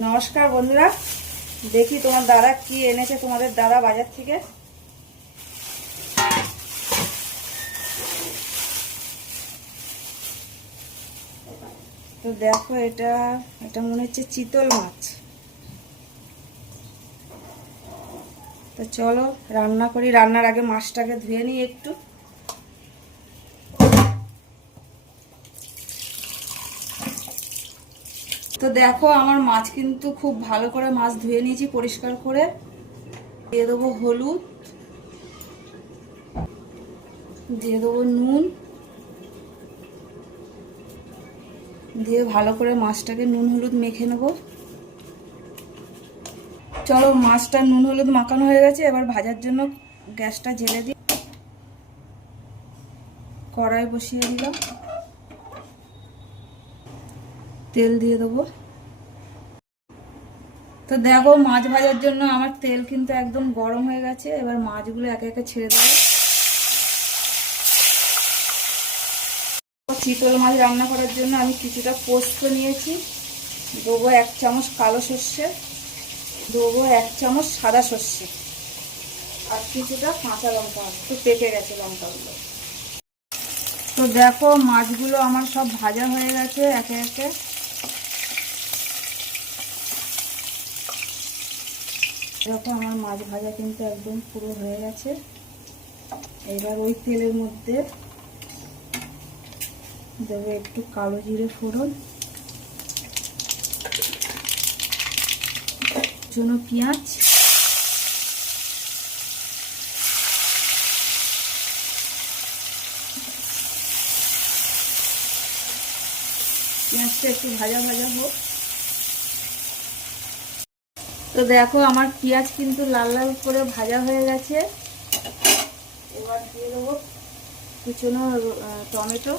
নমস্কার বন্ধুরা, দেখি তোমার দাদা কি এনেছে তোমাদের দাদা বাজার থেকে। তো দেখো এটা এটা মনে হচ্ছে চিতল মাছ। তো চলো রান্না করি, রান্নার আগে মাছটাকে ধুয়ে নিই একটু। তো দেখো, আমার মাছ কিন্তু খুব ভালো করে মাছ ধুয়ে নিয়েছি, পরিষ্কার করে। দিয়ে দেবো হলুদ। দিয়ে দেবো নুন। দিয়ে ভালো করে মাছটাকে নুন হলুদ মেখে নেব। চলো, মাছটা নুন হলুদ মাখানো হয়ে গেছে, এবার ভাজার জন্য গ্যাসটা জেলে দিই কড়াই বসিয়ে দিলাম। তেল দিয়ে দেবো। তো দেখো, মাছ ভাজার জন্য আমার তেল কিন্তু একদম গরম হয়ে গেছে। এবার মাছগুলো একে একে ছেড়ে দেবো। চিতল মাছ রান্না করার জন্য আমি কিছুটা পোস্ত নিয়েছি। দেবো এক চামচ কালো সর্ষে। দেবো এক চামচ সাদা সর্ষে। আর কিছুটা কাঁচা লঙ্কা। একটু পেকে গেছে লঙ্কাগুলো। তো দেখো, মাছগুলো আমার সব ভাজা হয়ে গেছে একে একে। দেখো আমার মাছ ভাজা কিন্তু একদম পুরো হয়ে গেছে। এবার ওই তেলের মধ্যে দেবো একটু কালো জিরে ফোড়ন, জন্য পেঁয়াজ, পেঁয়াজটা একটু ভাজা ভাজা হোক। তো দেখো আমার পেঁয়াজ কিন্তু লাল লাল করে ভাজা হয়ে গেছে। এবার দিয়ে দেবো কুচনো টমেটো।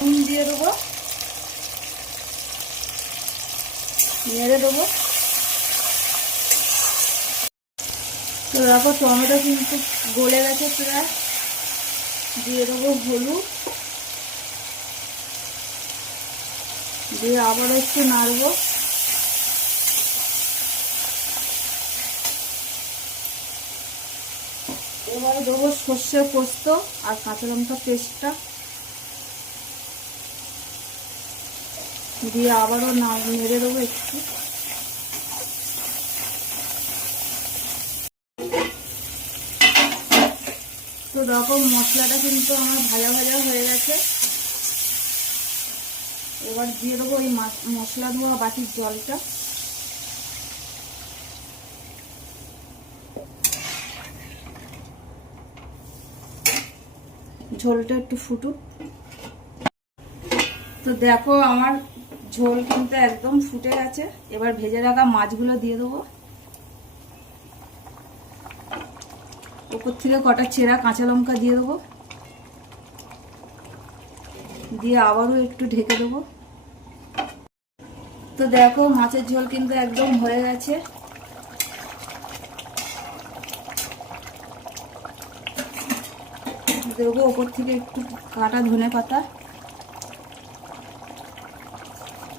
নুন দিয়ে দেবো। নেড়ে দেবো। তো দেখো টমেটো কিন্তু গলে গেছে প্রায়। দিয়ে দেবো হলুদ। দিয়ে আবার একটু নাড়বো। এবারে দেবো সর্ষে পোস্ত আর কাঁচা লঙ্কা পেস্টটা। দিয়ে আবারও নেড়ে দেবো একটু। তো দেখো মশলাটা কিন্তু আমার ভাজা ভাজা হয়ে গেছে। এবার দিয়ে দেবো ওই মশলা ধোয়া বাটির জলটা। ঝোলটা একটু ফুটুক। তো দেখো আমার ঝোল কিন্তু একদম ফুটে গেছে। এবার ভেজে রাখা মাছগুলো দিয়ে দেবো। উপর থেকে কটা চেরা কাঁচা লঙ্কা দিয়ে দেবো। দিয়ে আবারও একটু ঢেকে দেবো। তো দেখো, মাছের ঝোল কিন্তু একদম হয়ে গেছে। দেবো ওপর থেকে একটু কাটা ধনে পাতা।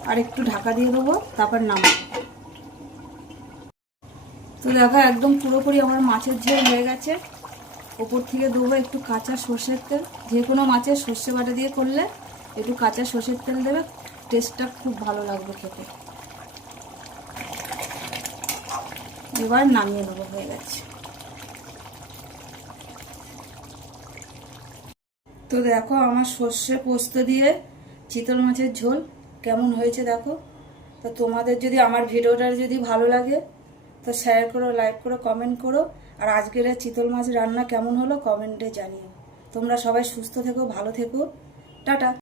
আর একটু ঢাকা দিয়ে দেবো, তারপর নামাবো। তো দেখো, একদম পুরোপুরি আমার মাছের ঝোল হয়ে গেছে। ওপর থেকে দেবো একটু কাঁচা সর্ষের তেল। যে কোনো মাছের সর্ষে বাটা দিয়ে করলে একটু কাঁচা সর্ষের তেল দেবে টেস্টটা খুব ভালো লাগবে খেতে। এবার নামিয়ে নেব, হয়ে গেছে। তো দেখো আমার সর্ষে পোস্ত দিয়ে চিতল মাছের ঝোল কেমন হয়েছে দেখো। তো তোমাদের যদি আমার ভিডিওটা যদি ভালো লাগে, তো শেয়ার করো লাইক করো কমেন্ট করো। আর আজকের চিতল মাছ রান্না কেমন হলো কমেন্টে জানিও। তোমরা সবাই সুস্থ থেকো, ভালো থেকো। টাটা।